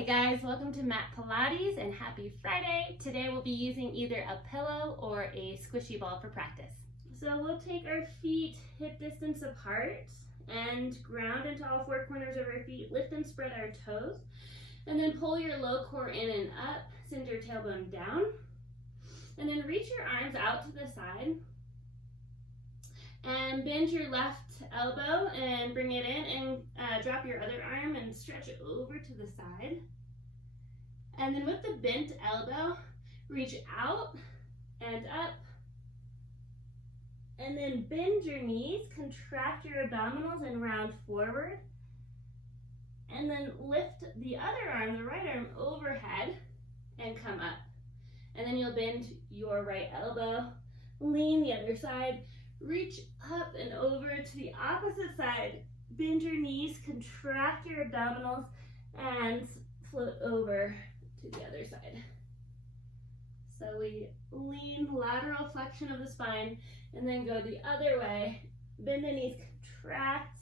Hey guys, welcome to Mat Pilates and happy Friday. Today we'll be using either a pillow or a squishy ball for practice. So we'll take our feet hip distance apart and ground into all four corners of our feet. Lift and spread our toes. And then pull your low core in and up. Send your tailbone down. And then reach your arms out to the side. And bend your left elbow and bring it in and drop your other arm and stretch it over to the side. And then with the bent elbow, reach out and up. And then bend your knees, contract your abdominals and round forward. And then lift the other arm, the right arm, overhead and come up. And then you'll bend your right elbow, lean the other side, reach up and over to the opposite side. Bend your knees, contract your abdominals, and float over to the other side. So we lean, lateral flexion of the spine, and then go the other way. Bend the knees, contract,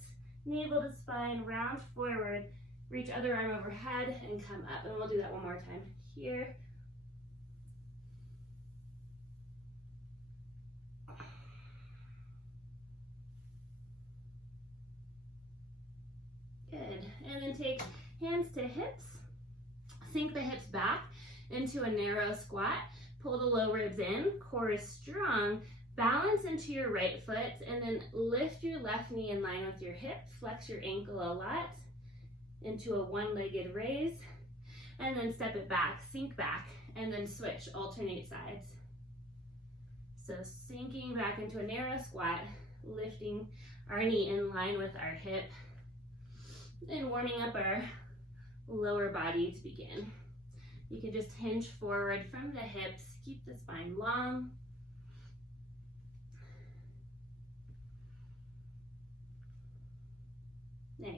navel to spine, round forward, reach other arm overhead, and come up. And we'll do that one more time here. Good. And then take hands to hips. Sink the hips back into a narrow squat. Pull the low ribs in. Core is strong. Balance into your right foot and then lift your left knee in line with your hip. Flex your ankle a lot into a one-legged raise. And then step it back, sink back, and then switch, alternate sides. So sinking back into a narrow squat, lifting our knee in line with our hip. And warming up our lower body to begin. You can just hinge forward from the hips, keep the spine long. Nice.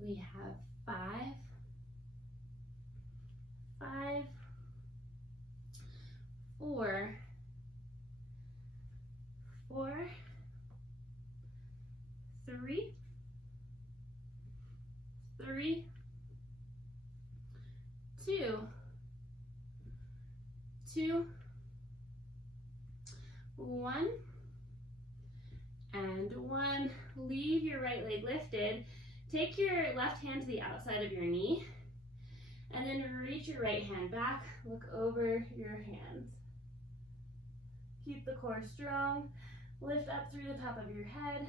We have 5, 4, 3, 2, 1, and 1. Leave your right leg lifted. Take your left hand to the outside of your knee, and then reach your right hand back. Look over your hands. Keep the core strong. Lift up through the top of your head.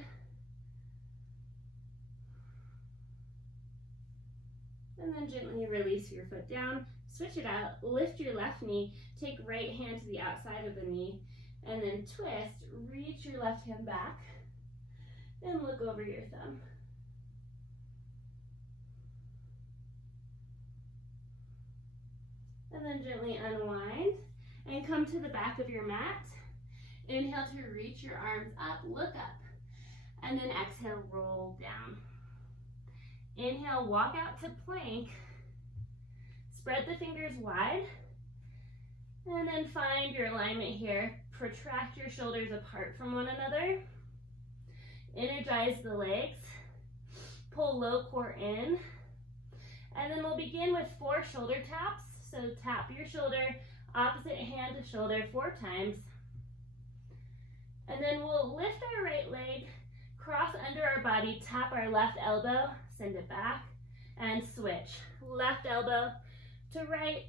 And then gently release your foot down. Switch it out. Lift your left knee. Take right hand to the outside of the knee. And then twist. Reach your left hand back. And look over your thumb. And then gently unwind. And come to the back of your mat. Inhale to reach your arms up, look up, and then exhale, roll down. Inhale, walk out to plank. Spread the fingers wide, and then find your alignment here. Protract your shoulders apart from one another. Energize the legs. Pull low core in, and then we'll begin with 4 shoulder taps. So tap your shoulder, opposite hand to shoulder 4 times. And then we'll lift our right leg, cross under our body, tap our left elbow, send it back, and switch. Left elbow to right,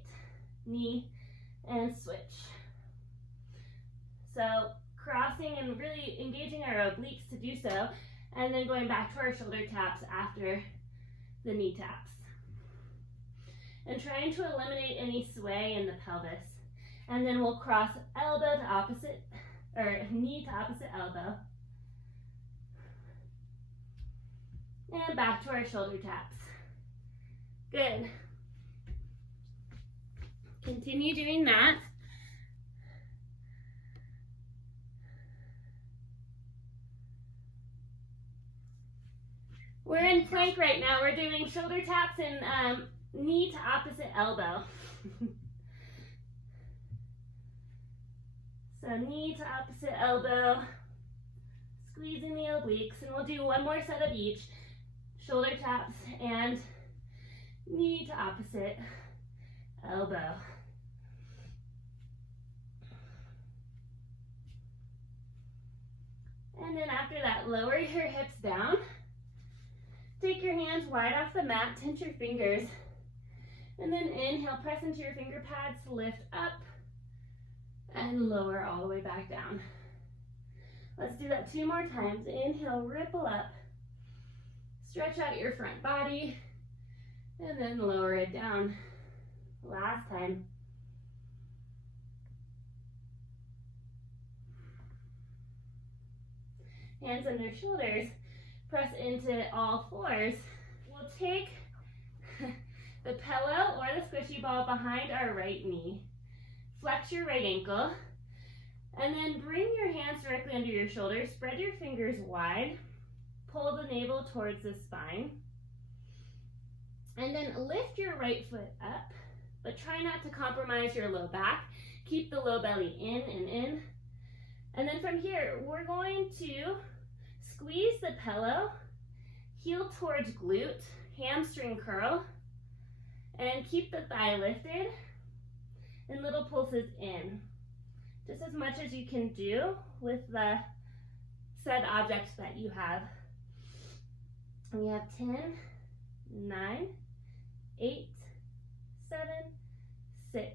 knee, and switch. So crossing and really engaging our obliques to do so, and then going back to our shoulder taps after the knee taps. And trying to eliminate any sway in the pelvis. And then we'll cross elbow to opposite, or knee to opposite elbow. And back to our shoulder taps. Good. Continue doing that. We're in plank right now. We're doing shoulder taps and knee to opposite elbow. So knee to opposite elbow, Squeezing the obliques, and we'll do one more set of each. Shoulder taps and knee to opposite elbow. And then after that, lower your hips down. Take your hands wide off the mat, tense your fingers. And then inhale, press into your finger pads, lift up and lower all the way back down. Let's do that 2 more times. Inhale, ripple up. Stretch out your front body and then lower it down. Last time. Hands under shoulders. Press into all fours. We'll take the pillow or the squishy ball behind our right knee. Flex your right ankle. And then bring your hands directly under your shoulders. Spread your fingers wide. Pull the navel towards the spine. And then lift your right foot up. But try not to compromise your low back. Keep the low belly in and in. And then from here, we're going to squeeze the pillow, heel towards glute, hamstring curl, and keep the thigh lifted, and little pulses in. Just as much as you can do with the said objects that you have. We have 10, 9, 8, 7, 6,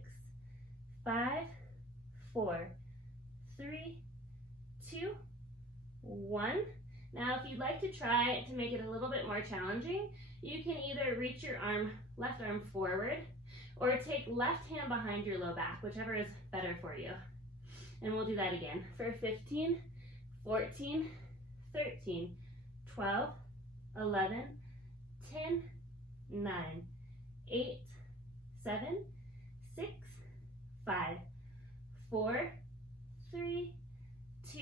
5, 4, 3, 2, 1. Now, if you'd like to try to make it a little bit more challenging, you can either reach your left arm forward, or take left hand behind your low back, whichever is better for you. And we'll do that again for 15, 14, 13, 12, 11, 10, 9, 8, 7, 6, 5, 4, 3, 2,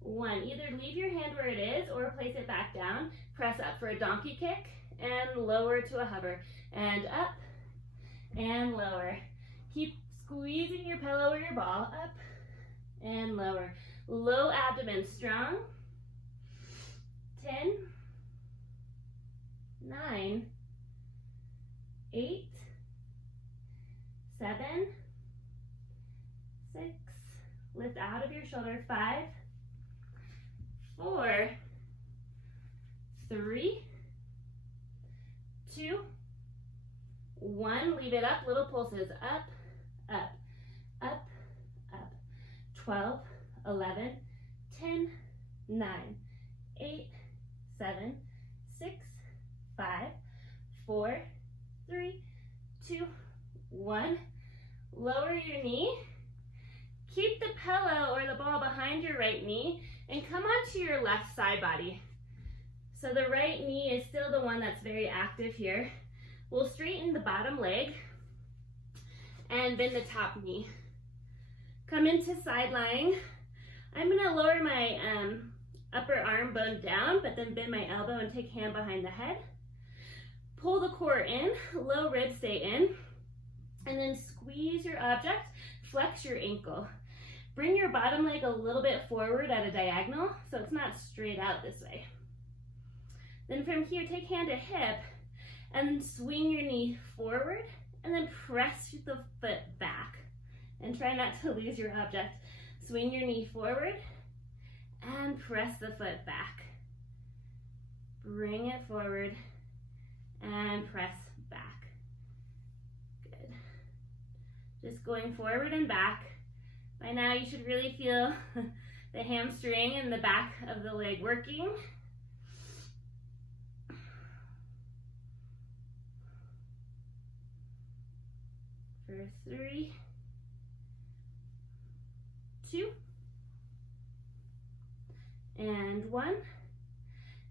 1. Either leave your hand where it is or place it back down. Press up for a donkey kick and lower to a hover. And up and lower. Keep squeezing your pillow or your ball up and lower. Low abdomen strong. 10, 9, 8, 7, 6, lift out of your shoulder, 5, 4, 3, 2, 1. Leave it up, little pulses, up, up, up, up. 12, 11, 10, 9, 8, 7, 6, 5, 4, 3, 2, 1. Lower your knee. Keep the pillow or the ball behind your right knee and come onto your left side body. So the right knee is still the one that's very active here. We'll straighten the bottom leg and bend the top knee. Come into side lying. I'm gonna lower my upper arm bone down, but then bend my elbow and take hand behind the head. Pull the core in, low ribs stay in, and then squeeze your object, flex your ankle. Bring your bottom leg a little bit forward at a diagonal, so it's not straight out this way. Then from here, take hand to hip, and swing your knee forward, and then press the foot back. And try not to lose your object. Swing your knee forward, and press the foot back. Bring it forward, and press back. Good. Just going forward and back. By now you should really feel the hamstring and the back of the leg working. For 3, 2, and 1.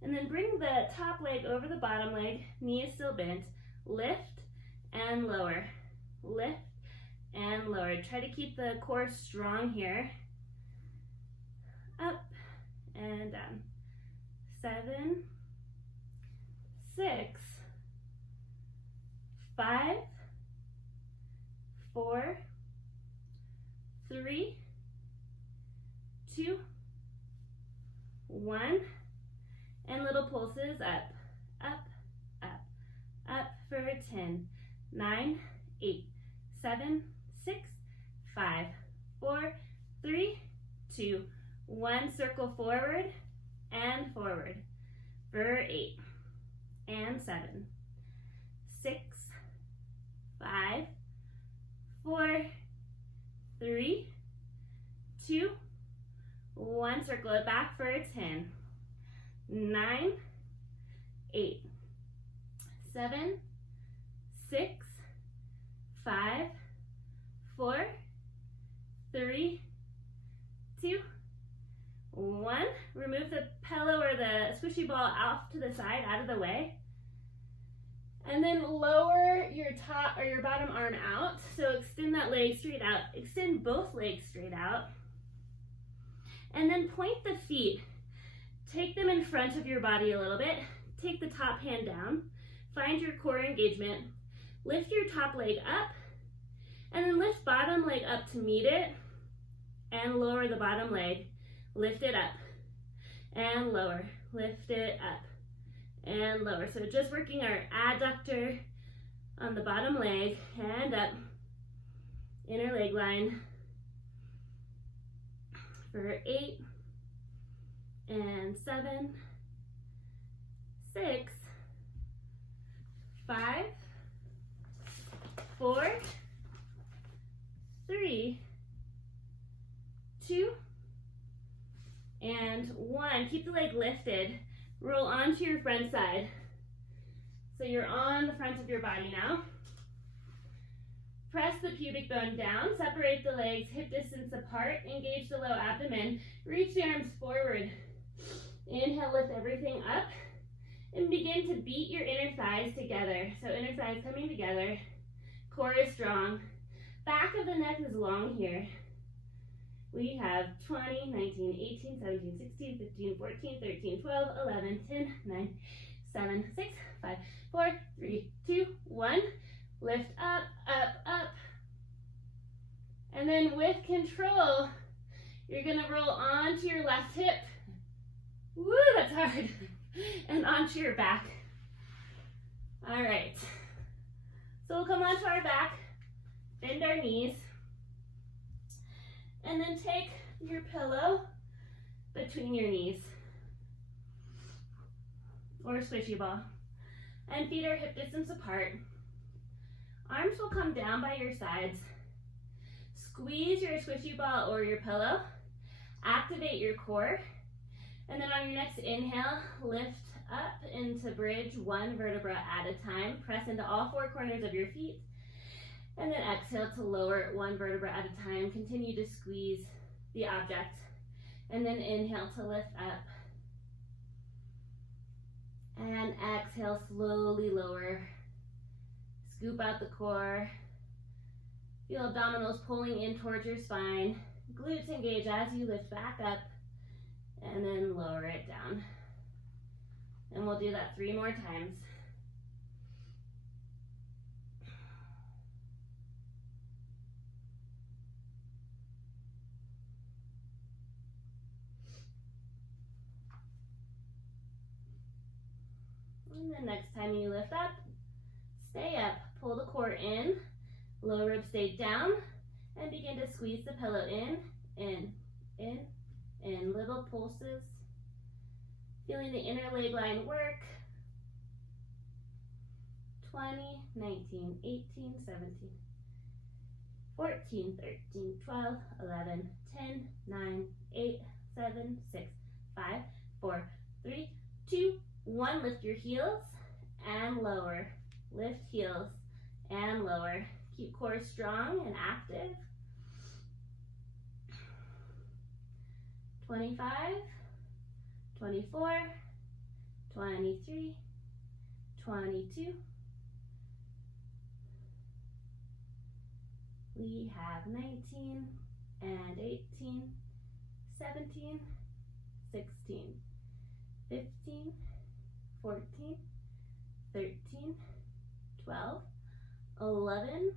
And then bring the top leg over the bottom leg, knee is still bent. Lift and lower. Lift and lower. Try to keep the core strong here. Up and down. 7, 6, 5, 4, 3, 2, 1, and little pulses up, up, up, up for 10, 9, 8, 7, 6, 5, 4, 3, 2, 1. Circle forward and forward for 8 and 7, 6, 5, 4, 3, 2, 1. Circle it back for 10, 9, 8, 7, 6, 5, 4, 3, 2, 1. Remove the pillow or the squishy ball off to the side, out of the way. And then lower your top or your bottom arm out. So extend that leg straight out. Extend both legs straight out. And then point the feet. Take them in front of your body a little bit. Take the top hand down. Find your core engagement. Lift your top leg up. And then lift bottom leg up to meet it. And lower the bottom leg. Lift it up. And lower. Lift it up. And lower. So just working our adductor on the bottom leg and up. Inner leg line for 8 and 7, 6, 5, 4, 3, 2, and 1. Keep the leg lifted. Roll onto your front side. So you're on the front of your body now. Press the pubic bone down. Separate the legs hip distance apart. Engage the low abdomen. Reach the arms forward. Inhale, lift everything up. And begin to beat your inner thighs together. So inner thighs coming together. Core is strong. Back of the neck is long here. We have 20, 19, 18, 17, 16, 15, 14, 13, 12, 11, 10, 9, 7, 6, 5, 4, 3, 2, 1. Lift up, up, up. And then with control, you're gonna roll onto your left hip. Woo, that's hard. And onto your back. All right. So we'll come onto our back, bend our knees, and then take your pillow between your knees, or a squishy ball, and feet are hip distance apart. Arms will come down by your sides. Squeeze your squishy ball or your pillow. Activate your core. And then on your next inhale, lift up into bridge, 1 vertebra at a time. Press into all 4 corners of your feet. And then exhale to lower 1 vertebra at a time. Continue to squeeze the object. And then inhale to lift up. And exhale, slowly lower. Scoop out the core. Feel abdominals pulling in towards your spine. Glutes engage as you lift back up. And then lower it down. And we'll do that 3 more times. And then next time you lift up, stay up, pull the core in, low rib stay down, and begin to squeeze the pillow in, little pulses. Feeling the inner leg line work. 20, 19, 18, 17, 14, 13, 12, 11, 10, 9, 8, 7, 6, 5, 4, 3, 2, 1. Lift your heels and lower. Lift heels and lower. Keep core strong and active. 25, 24, 23, 22. We have 19 and 18, 17, 16, 15, 14, 13, 12, 11,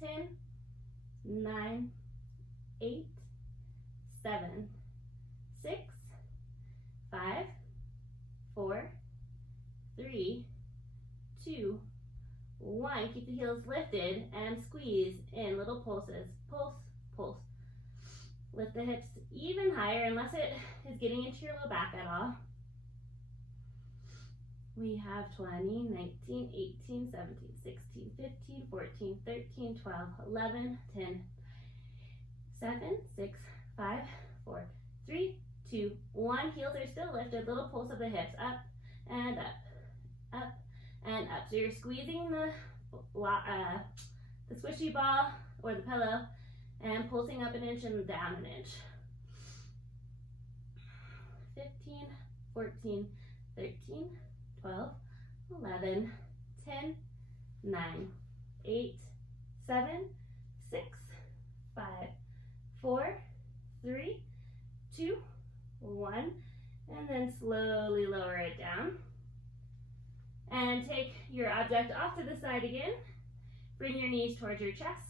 10, 9, 8, 7, 6, 5, 4, 3, 2, 1. Keep the heels lifted and squeeze in little pulses. Pulse, pulse. Lift the hips even higher unless it is getting into your low back at all. We have 20, 19, 18, 17, 16, 15, 14, 13, 12, 11, 10, 7, 6, 5, 4, 3, 2, 1. Heels are still lifted. Little pulse of the hips. Up and up, up and up. So you're squeezing the squishy ball or the pillow and pulsing up an inch and down an inch. 15, 14, 13, 12, 11, 10, 9, 8, 7, 6, 5, 4, 3, 2, 1, and then slowly lower it down. And take your object off to the side again. Bring your knees towards your chest.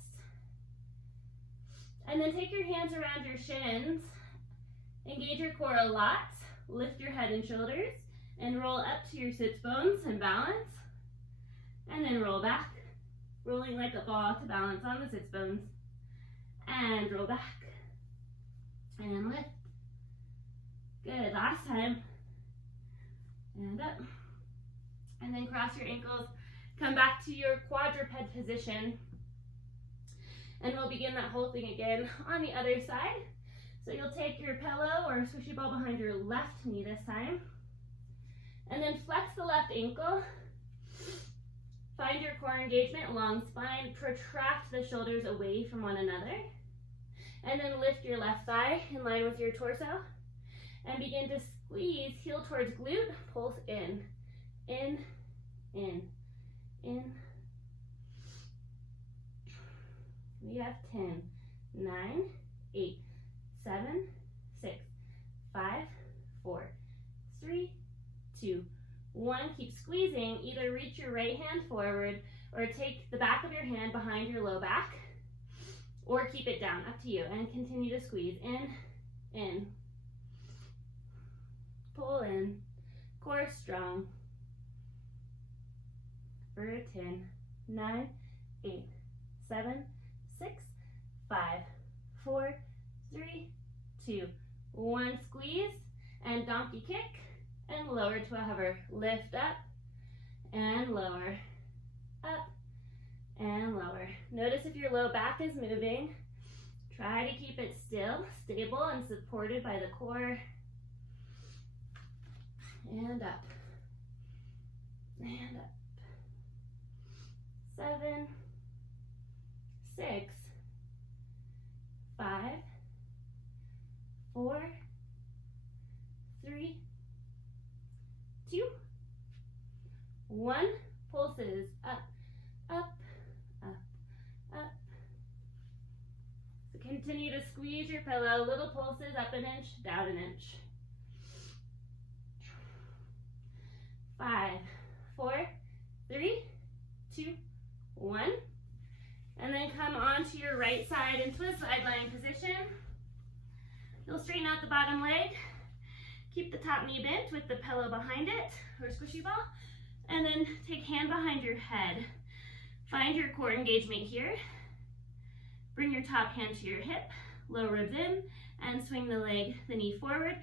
And then take your hands around your shins. Engage your core a lot. Lift your head and shoulders. And roll up to your sits bones and balance. And then roll back. Rolling like a ball to balance on the sits bones. And roll back. And lift. Good. Last time. And up. And then cross your ankles. Come back to your quadruped position. And we'll begin that whole thing again on the other side. So you'll take your pillow or squishy ball behind your left knee this time. And then flex the left ankle. Find your core engagement, long spine. Protract the shoulders away from one another. And then lift your left thigh in line with your torso. And begin to squeeze heel towards glute. Pulse in, in, in, in. We have 10, 9, 8, 7, 6, 5, 4, 3, 2, 1. Keep squeezing. Either reach your right hand forward or take the back of your hand behind your low back or keep it down, up to you, and continue to squeeze in, pull in, core strong. For 10, 9, 8, 7, 6, 5, 4, 3, 2, 1. Squeeze and donkey kick and lower to a hover. Lift up and lower, up and lower. Notice if your low back is moving. Try to keep it still, stable, and supported by the core. And up, and up. 7, 6, 5, 4, 3, 2, 1. Pulses up, up, up, up. So continue to squeeze your pillow. Little pulses, up an inch, down an inch. 5, 4, 3, 2, 1. And then come onto your right side into a side lying position. You'll straighten out the bottom leg. Keep the top knee bent with the pillow behind it, or squishy ball. And then take hand behind your head. Find your core engagement here. Bring your top hand to your hip, low ribs in, and swing the knee forward.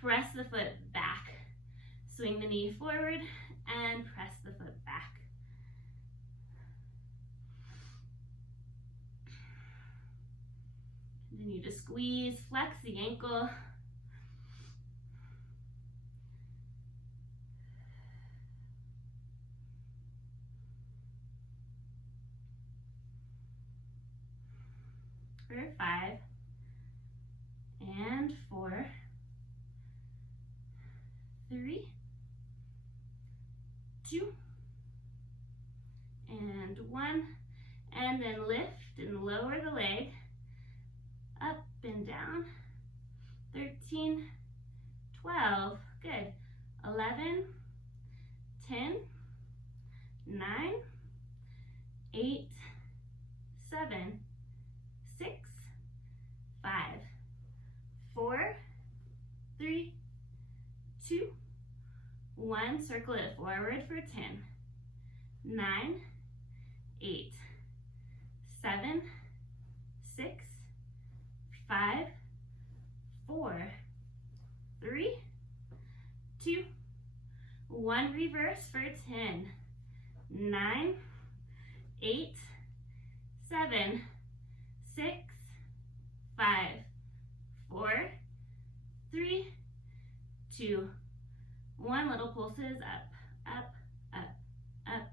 Press the foot back. Swing the knee forward and press the foot back. Continue to squeeze, flex the ankle. For 5 and 4, 3, 2, and 1, and then lift and lower the leg, up and down. 13, 12, good. 11, 10, 9, 8, 7, 6, 5, 4, 3, 2, 1. Circle it forward for 10, 9, 8, 7, 6, 5, 4, 3, 2, 1. Reverse for 10, 9, 8, 7, 6, 5, 4, 3, 2, 1. Little pulses up, up, up, up.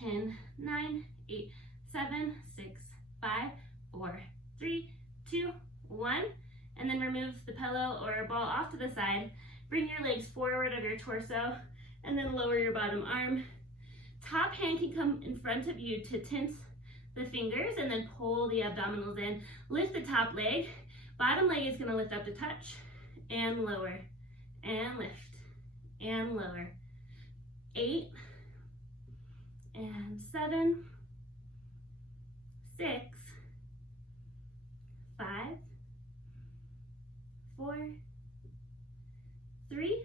10, 9, 8, 7, 6, 5, 4, 3, 2, 1. And then remove the pillow or ball off to the side. Bring your legs forward of your torso and then lower your bottom arm. Top hand can come in front of you to tense the fingers and then pull the abdominals in. Lift the top leg. Bottom leg is going to lift up to touch and lower and lift and lower. 8 and 7, 6, 5, 4, 3,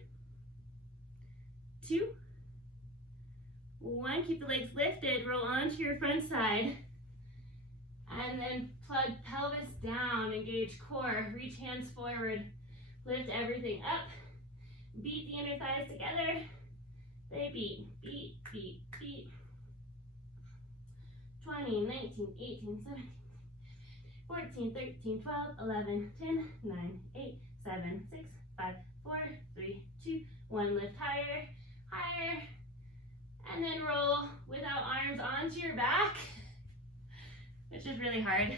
2, 1. Keep the legs lifted. Roll onto your front side. And then plug pelvis down. Engage core. Reach hands forward. Lift everything up. Beat the inner thighs together. They beat, beat, beat, beat. 20, 19, 18, 17, 14, 13, 12, 11, 10, 9, 8, 7, 6, 5, 4, 3, 2, 1. Lift higher, higher. And then roll without arms onto your back, which is really hard.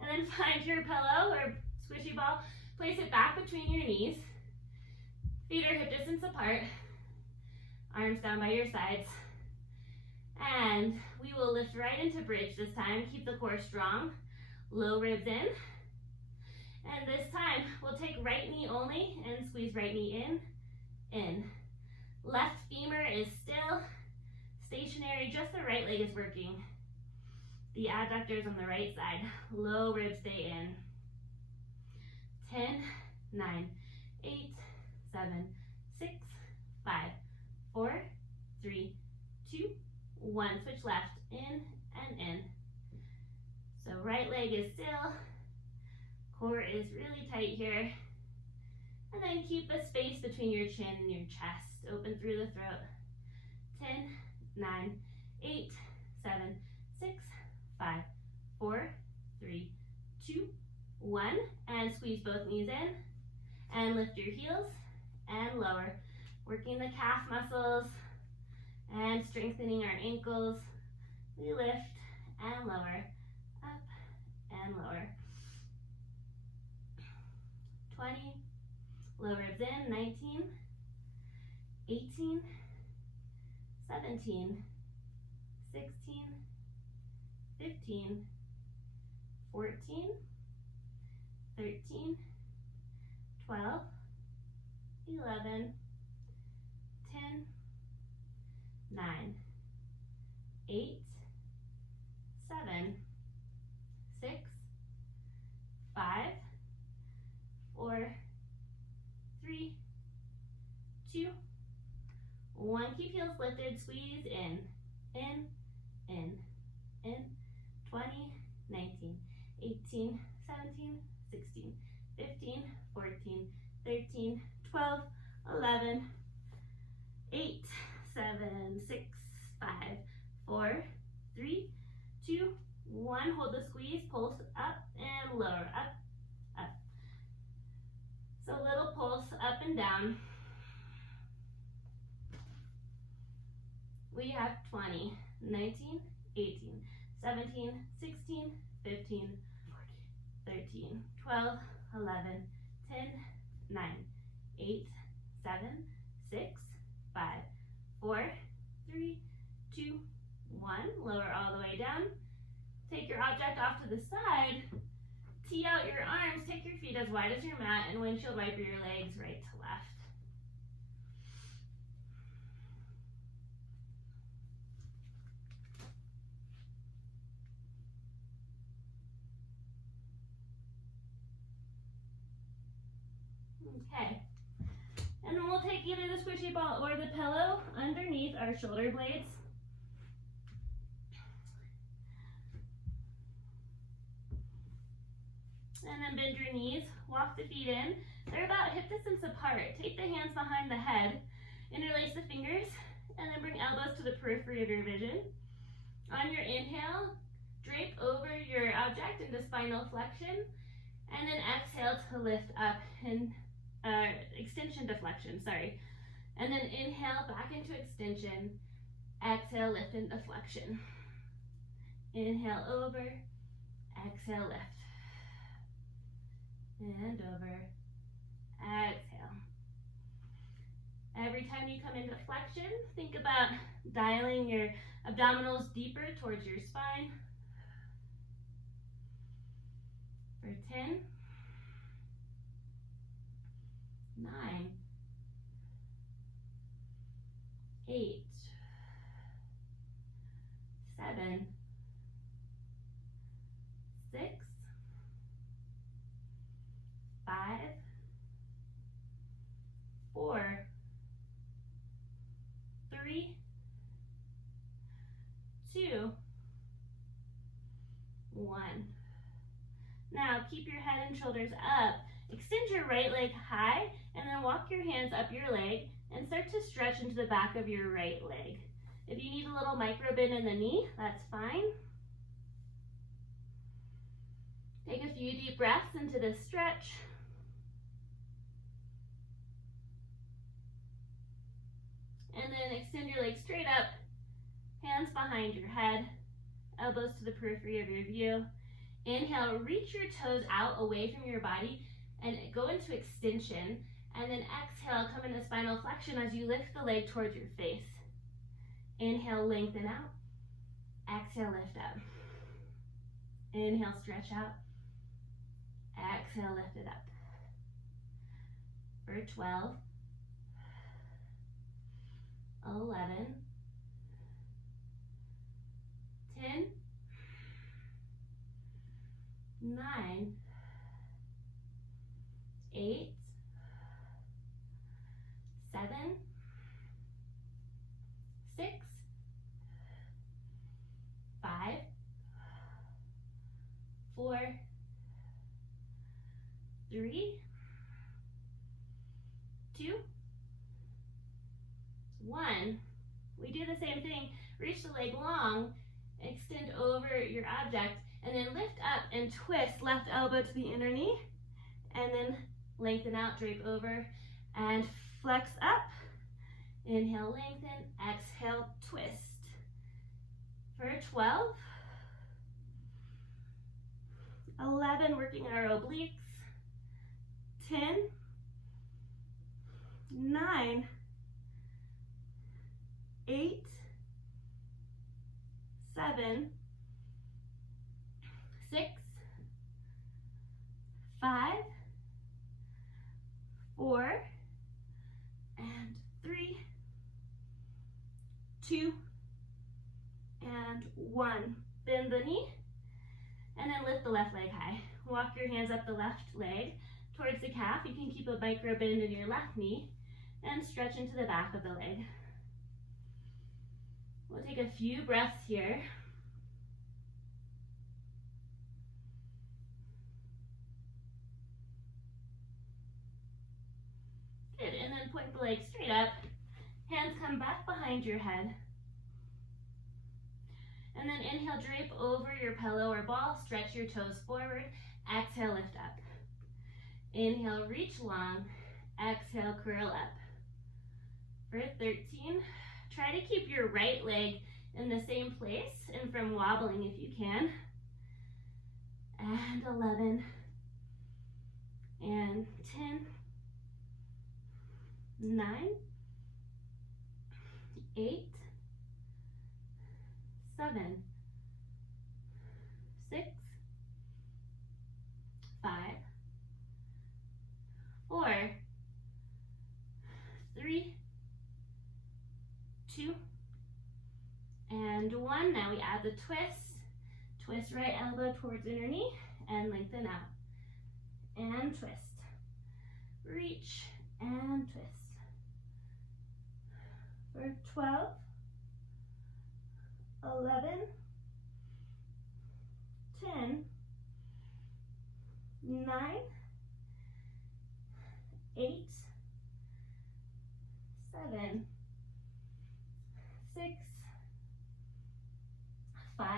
And then find your pillow or squishy ball. Place it back between your knees. Feet are hip distance apart. Arms down by your sides. And we will lift right into bridge this time. Keep the core strong. Low ribs in. And this time, we'll take right knee only and squeeze right knee in. Left femur is still stationary, just the right leg is working. The adductors on the right side. Low ribs stay in. 10, 9, 8, 7, 6, 5, 4, 3, 2, 1. Switch left, in and in. So right leg is still. Core is really tight here. And then keep a space between your chin and your chest. Open through the throat. 10, 9, 8, 7, 6, 5, 4, 3, 2, 1. And squeeze both knees in. And lift your heels and lower. Working the calf muscles and strengthening our ankles. We lift and lower. Up and lower. 20. Low ribs in. 19. 18, 17, 16, 15, 14, 13, 12, 11, 10, 9, 8, 7, 6, 5, 4, 3, 2, 1. Keep heels lifted, squeeze in, 20, 19, 18, 17, 16, 15, 14, 13, 12, 11, 8, 7, 6, 5, 4, 3, 2, 1. Hold the squeeze, pulse up and lower, up, up. So little pulse up and down. We have 20, 19, 18, 17, 16, 15, 13, 12, 11, 10, 9, 8, 7, 6, 5, 4, 3, 2, 1. Lower all the way down. Take your object off to the side. Tee out your arms. Take your feet as wide as your mat and windshield wiper your legs right to left. Okay. And then we'll take either the squishy ball or the pillow underneath our shoulder blades. And then bend your knees, walk the feet in. They're about hip distance apart. Take the hands behind the head, interlace the fingers, and then bring elbows to the periphery of your vision. On your inhale, drape over your object into spinal flexion, and then exhale to lift up in extension to flexion, sorry. And then inhale back into extension, exhale, lift into flexion. Inhale over, exhale, lift. And over, exhale. Every time you come into flexion, think about dialing your abdominals deeper towards your spine. For 10, 9, 8, 7, 6, 5, 4, 3, 2, 1. Now keep your head and shoulders up. Extend your right leg high and then walk your hands up your leg and start to stretch into the back of your right leg. If you need a little micro bend in the knee, that's fine. Take a few deep breaths into this stretch. And then extend your legs straight up, hands behind your head, elbows to the periphery of your view. Inhale, reach your toes out away from your body and go into extension. And then exhale, come into spinal flexion as you lift the leg towards your face. Inhale, lengthen out. Exhale, lift up. Inhale, stretch out. Exhale, lift it up. For 12, 11, 10, 9, 8, 7, 6, 5, 4, 3, 2, 1. We do the same thing. Reach the leg long, extend over your object, and then lift up and twist left elbow to the inner knee, and then lengthen out, drape over, and flex up. Inhale, lengthen, exhale, twist. For 12, 11, working our obliques, 10, 9, 8, 7, 6, 5, 4, and 3, 2, and 1. Bend the knee, and then lift the left leg high. Walk your hands up the left leg towards the calf. You can keep a micro bend in your left knee, and stretch into the back of the leg. We'll take a few breaths here. Good, and then point the leg straight up. Hands come back behind your head. And then inhale, drape over your pillow or ball, stretch your toes forward. Exhale, lift up. Inhale, reach long. Exhale, curl up. For 13, try to keep your right leg in the same place and from wobbling if you can. And 11, and 10, 9, 8, 7, 6, 5, 4, 3, 2, and 1. Now we add the twist. Twist right elbow towards inner knee and lengthen out. And twist. reach, and twist. For 12, 11, 10, 9, 8, 7, 6, 5,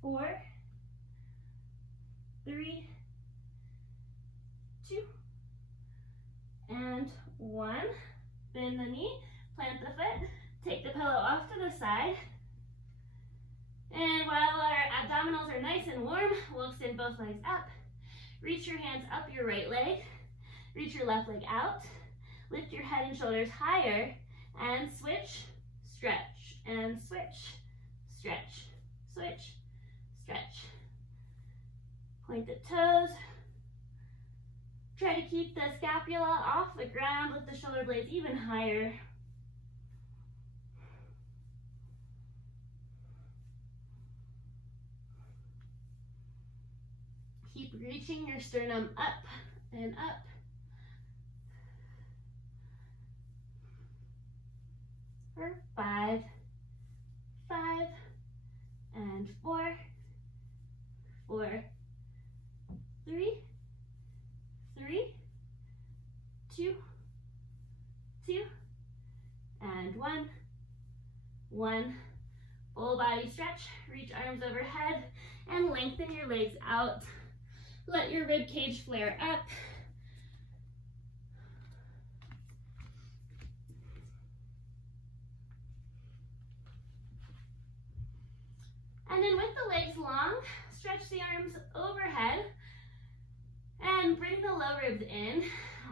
4, 3, 2, and 1. Bend the knee, plant the foot, take the pillow off to the side. And while our abdominals are nice and warm, we'll extend both legs up. Reach your hands up your right leg. Reach your left leg out. Lift your head and shoulders higher. And switch, stretch, and switch, stretch, switch, stretch. Point the toes. Try to keep the scapula off the ground, lift the shoulder blades even higher. Keep reaching your sternum up and up. For 5, 5, and 4, 4, 3, 3, 2, 2, and 1, 1. Full body stretch, reach arms overhead, and lengthen your legs out. Let your rib cage flare up. And then with the legs long, stretch the arms overhead and bring the low ribs in.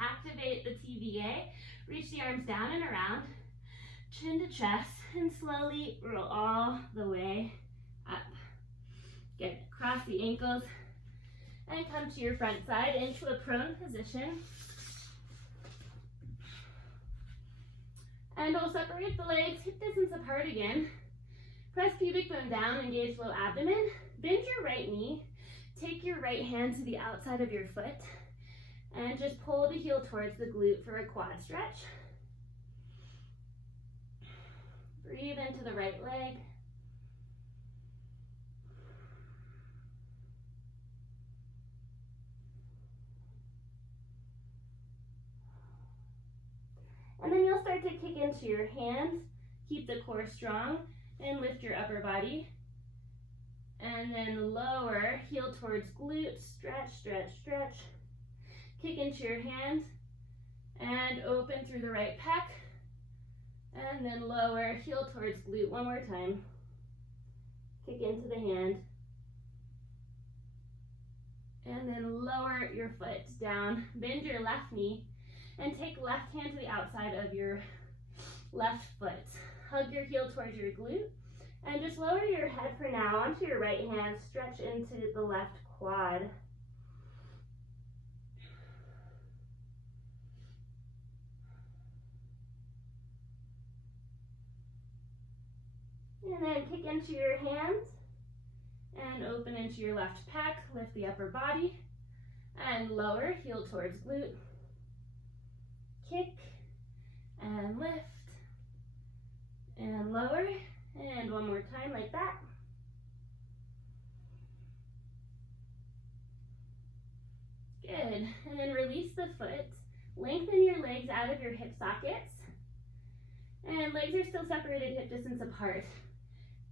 Activate the TVA. Reach the arms down and around, chin to chest, and slowly roll all the way up. Good. Cross the ankles and come to your front side into a prone position. And we'll separate the legs, hip distance apart again. Press pubic bone down, engage low abdomen. Bend your right knee. Take your right hand to the outside of your foot and just pull the heel towards the glute for a quad stretch. Breathe into the right leg. And then you'll start to kick into your hands. Keep the core strong and lift your upper body. And then lower, heel towards glute, stretch, stretch, stretch. Kick into your hands and open through the right pec. And then lower, heel towards glute one more time. Kick into the hand. And then lower your foot down. Bend your left knee and take left hand to the outside of your left foot. Hug your heel towards your glute. And just lower your head for now onto your right hand. Stretch into the left quad. And then kick into your hands and open into your left pec. Lift the upper body and lower, heel towards glute. Kick and lift and lower. And one more time like that. Good. And then release the foot. Lengthen your legs out of your hip sockets. And legs are still separated hip distance apart.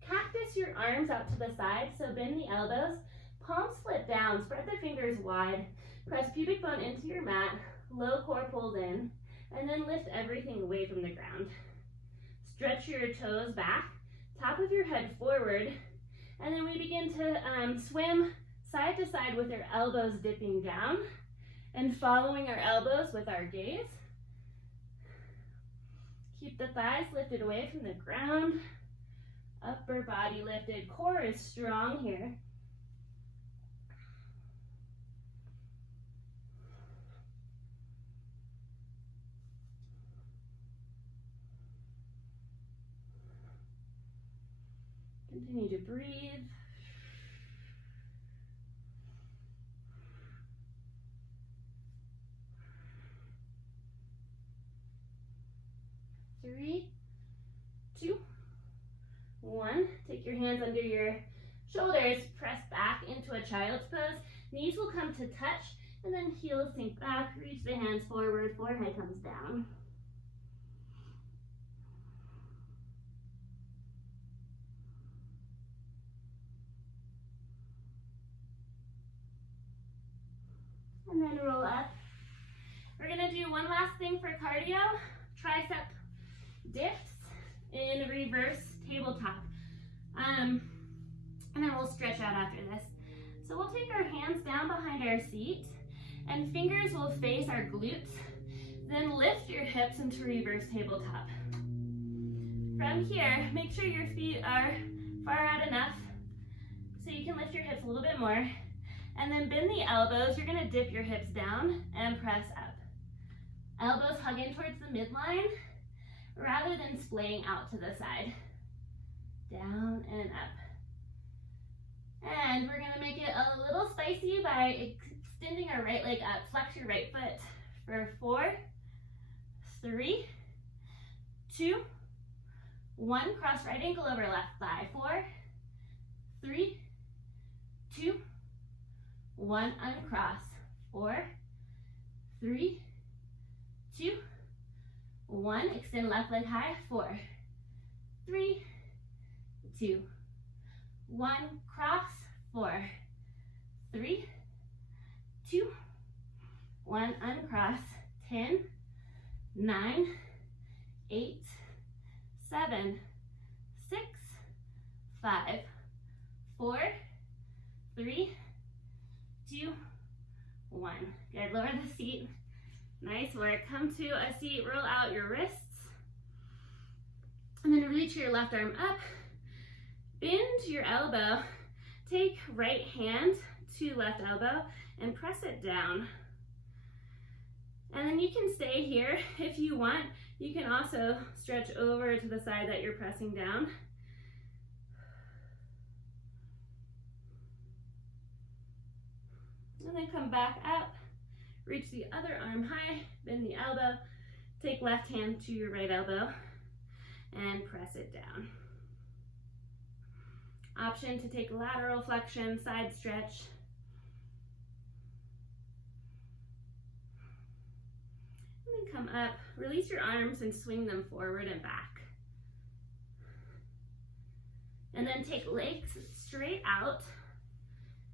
Cactus your arms out to the side, so bend the elbows. Palms split down. Spread the fingers wide. Press pubic bone into your mat. Low core pulls in. And then lift everything away from the ground. Stretch your toes back. Top of your head forward, and then we begin to swim side to side with our elbows dipping down and following our elbows with our gaze. Keep the thighs lifted away from the ground. Upper body lifted. Core is strong here. Continue to breathe. 3, 2, 1. Take your hands under your shoulders, press back into a child's pose. Knees will come to touch, and then heels sink back, reach the hands forward, forehead comes down. And then roll up. We're gonna do one last thing for cardio, tricep dips in reverse tabletop. And then we'll stretch out after this. So we'll take our hands down behind our seat and fingers will face our glutes. Then lift your hips into reverse tabletop. From here, make sure your feet are far out enough so you can lift your hips a little bit more. And then bend the elbows. You're gonna dip your hips down and press up. Elbows hug in towards the midline rather than splaying out to the side. Down and up. And we're gonna make it a little spicy by extending our right leg up. Flex your right foot for 4, 3, 2, 1. Cross right ankle over left thigh. 4, 3, 2, 1. Uncross. 4, 3, 2, 1. Extend left leg high. 4, 3, 2, 1. Cross. 4, 3, 2, 1. Uncross. 10, 9, 8, 7, 6, 5, 4, 3, 2, 1. Good. Lower the seat. Nice work. Come to a seat. Roll out your wrists. And then reach your left arm up. Bend your elbow. Take right hand to left elbow and press it down. And then you can stay here if you want. You can also stretch over to the side that you're pressing down. And then come back up. Reach the other arm high, bend the elbow, take left hand to your right elbow, and press it down. Option to take lateral flexion, side stretch. And then come up, release your arms and swing them forward and back. And then take legs straight out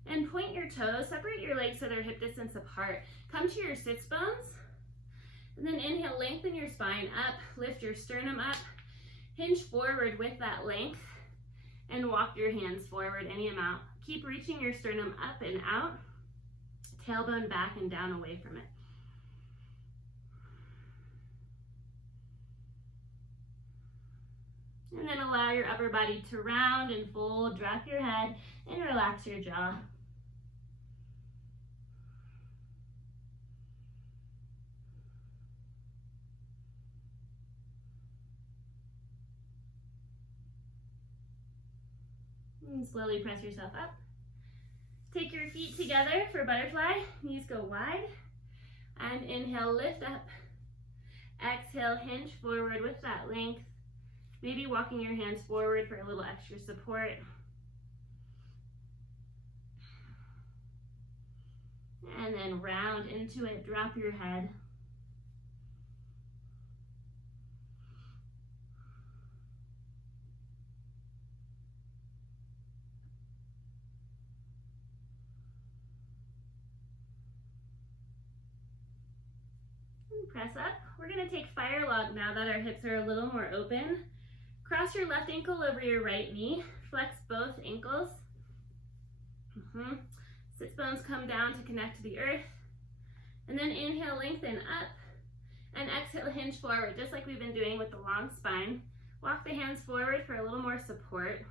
and point your toes, separate your legs so they're hip distance apart. Come to your sits bones, and then inhale, lengthen your spine up, lift your sternum up, hinge forward with that length, and walk your hands forward any amount. Keep reaching your sternum up and out, tailbone back and down away from it. And then allow your upper body to round and fold, drop your head, and relax your jaw. And slowly press yourself up. Take your feet together for butterfly. Knees go wide. And inhale, lift up. Exhale, hinge forward with that length. Maybe walking your hands forward for a little extra support. And then round into it, drop your head. And press up. We're gonna take fire log now that our hips are a little more open. Cross your left ankle over your right knee. Flex both ankles. Sits bones come down to connect to the earth. And then inhale, lengthen up. And exhale, hinge forward, just like we've been doing with the long spine. Walk the hands forward for a little more support.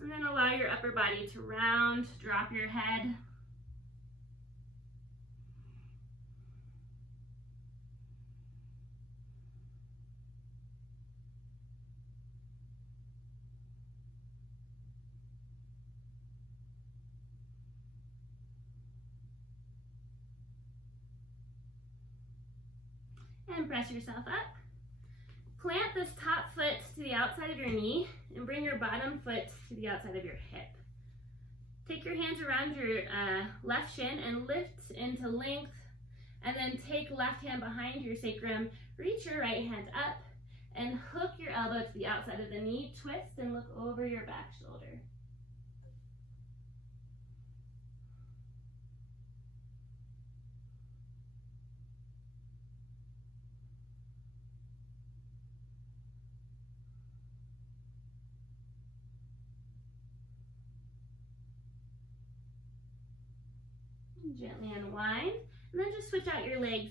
And then allow your upper body to round, drop your head. And press yourself up. Plant this top foot to the outside of your knee and bring your bottom foot to the outside of your hip. Take your hands around your left shin and lift into length, and then take left hand behind your sacrum, reach your right hand up, and hook your elbow to the outside of the knee, twist and look over your back shoulder. Gently unwind, and then just switch out your legs.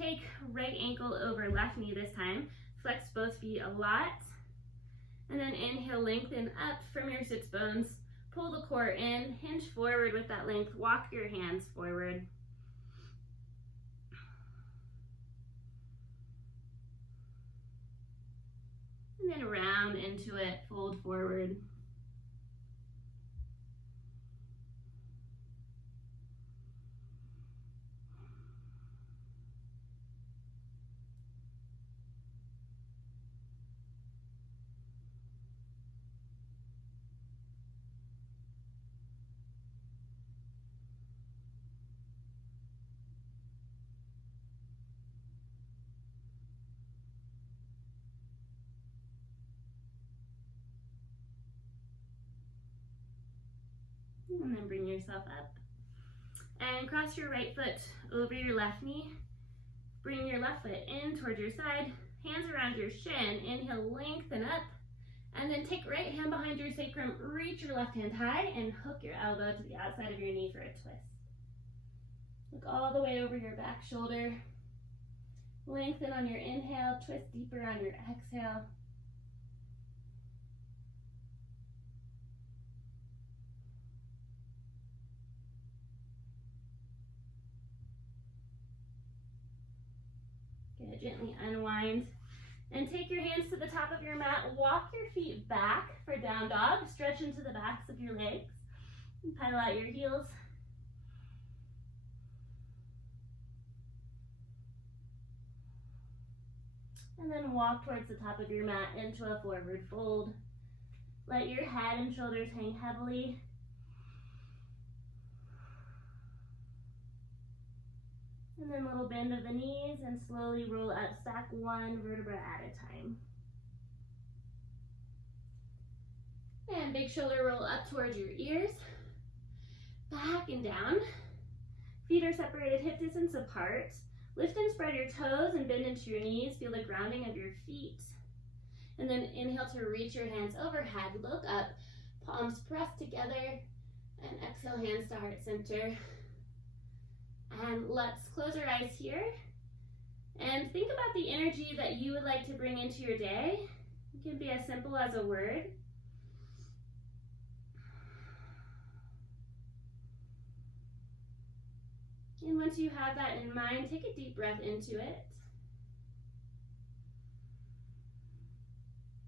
Take right ankle over left knee this time. Flex both feet a lot. And then inhale, lengthen up from your sits bones. Pull the core in, hinge forward with that length. Walk your hands forward. And then round into it, fold forward. And then bring yourself up. And cross your right foot over your left knee. Bring your left foot in towards your side. Hands around your shin. Inhale, lengthen up. And then take right hand behind your sacrum. Reach your left hand high and hook your elbow to the outside of your knee for a twist. Look all the way over your back shoulder. Lengthen on your inhale. Twist deeper on your exhale. Good, gently unwind. And take your hands to the top of your mat. Walk your feet back for down dog. Stretch into the backs of your legs. And pedal out your heels. And then walk towards the top of your mat into a forward fold. Let your head and shoulders hang heavily. And then little bend of the knees and slowly roll up, stack one vertebra at a time. And big shoulder roll up towards your ears. Back and down. Feet are separated hip distance apart. Lift and spread your toes and bend into your knees. Feel the grounding of your feet. And then inhale to reach your hands overhead. Look up, palms pressed together. And exhale, hands to heart center. And let's close our eyes here and think about the energy that you would like to bring into your day. It can be as simple as a word. And once you have that in mind, take a deep breath into it.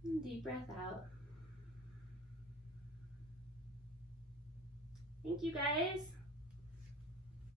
And deep breath out. Thank you, guys.